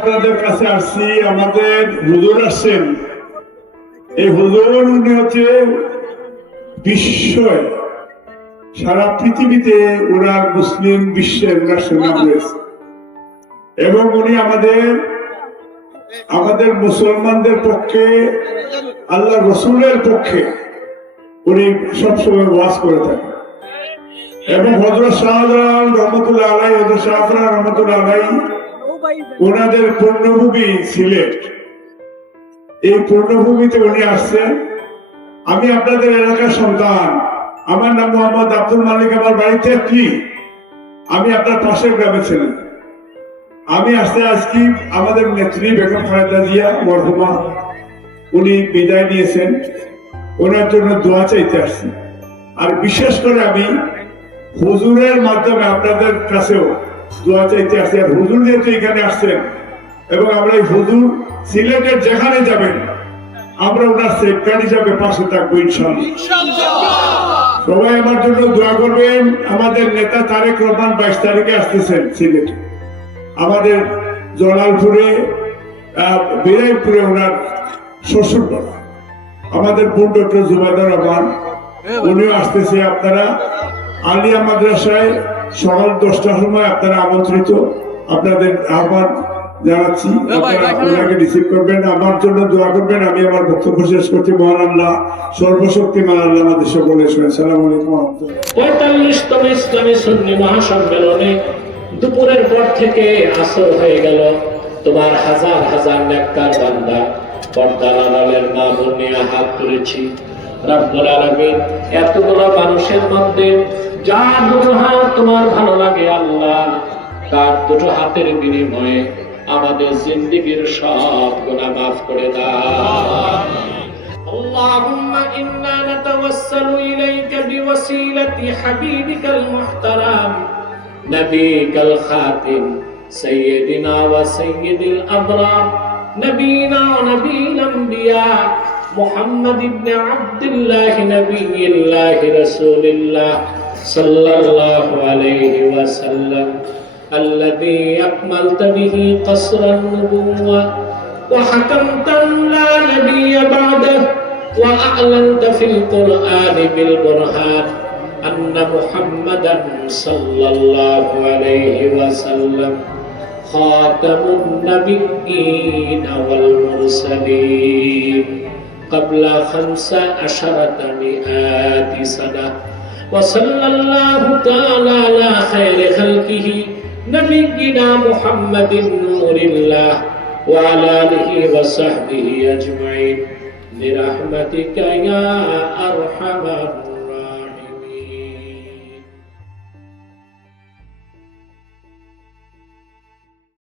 আপনাদের কাছে আসছি, আমাদের হুজুর আসছেন। এই হুজুর উনি হচ্ছে বিশ্বে, সারা পৃথিবীতে ওরা মুসলিম বিশ্বের ওনার সুনাম রয়েছে এবং উনি আমাদের মুসলমানদের পক্ষে, আল্লাহ রসুলের পক্ষে উনি সবসময় ওয়াজ করে থাকেন। এবং হযরত শাহজালাল রহমতুল্লাহ আলাইহি, হযরত শাহজালাল রহমতুল্লাহ আলাইহি ওনাদের পূর্ণভূমি সিলেট, এই পূর্ণভূমিতে উনি আসছেন। আমি আপনাদের এলাকার সন্তান, আমার নাম মোহাম্মদ আব্দুল মালিক, আমার বাড়ি তেতলি, আমি আপনার পাশের গ্রামে ছিলাম। আমি আসতে আজকে আমাদের নেত্রী বেগম খালেদা জিয়া মরহুমা উনি বিদায় নিয়েছেন, ওনার জন্য দোয়া চাইতে আসছি। আর বিশেষ করে আমি হুজুরের মাধ্যমে আপনাদের কাছেও দোয়া চাইতে আসছি। আর হুজুর যেহেতু এখানে আসছেন এবং আমরা এই হুজুর সিলেটের যেখানে যাবেন আমরা ওনার সেফগার্ড হিসাবে পাশে থাকবো ইনশাআল্লাহ। সবাই আমার জন্য দোয়া করবেন। আমাদের নেতা তারেক রহমান 22 তারিখে আসতেছেন সিলেটে, আমাদের জলালপুরে বিরাইপুরে ওনার শ্বশুর বাড়ি। আমাদের বোন ডক্টর জুবাইদুর রহমান উনিও আসতেছে। আপনারা আলিয়া মাদ্রাসায় সকাল 10টার সময় আপনারা আমন্ত্রিত, আপনাদের আহ্বান জানাচ্ছি। আপনারা রিসিভ করবেন, আমার জন্য দোয়া করবেন। আমি আমার বক্তব্য শেষ করছি। মহান আল্লাহ, সর্বশক্তিমান আল্লাহ আমাদের সকলে শুনেন। সালাম আলাইকুম। 45তম ইসলামী সুন্নি মহাসম্মেলনে দুপুরের পর থেকে আসর হয়ে গেল। তোমার হাজার হাজার নেককার বান্দা পর্দার আড়ালের মা বোন নিয়ে হাত তুলেছি। রব্বুল আলামিন এতগুলো মানুষের মধ্যে যার দুটো হাত তোমার ভালো লাগে আল্লাহ, তার দুটো হাতের বিনিময়ে আমাদের জিন্দেগীর সব গুনাহ মাফ করে দাও। আল্লাহুম্মা ইন্না নাতাওয়াসসালু ইলাইকা বিওয়াসিলাতি হাবিবিকাল মুহতারাম নবিকাল খাতিম সাইয়্যিদিনা ওয়া সাইয়্যিদিল আবরার নবীনা ওয়া নবীল আম্বিয়া মুহাম্মদ ইবনে আব্দুল্লাহ নবিয়্যিল্লাহ রাসূলুল্লাহ সাল্লাল্লাহু আলাইহি ওয়াসাল্লাম الذي أكملت به قصر النبوة وحكمت لا نبي بعده وأعلنت في القرآن بالبرهان أن محمدا صلى الله عليه وسلم خاتم النبيين والمرسلين قبل 15 سنة وصلى الله تعالى على خير خلقه نبينا محمد نور الله وعلى آله وصحبه أجمعين برحمتك يا أرحم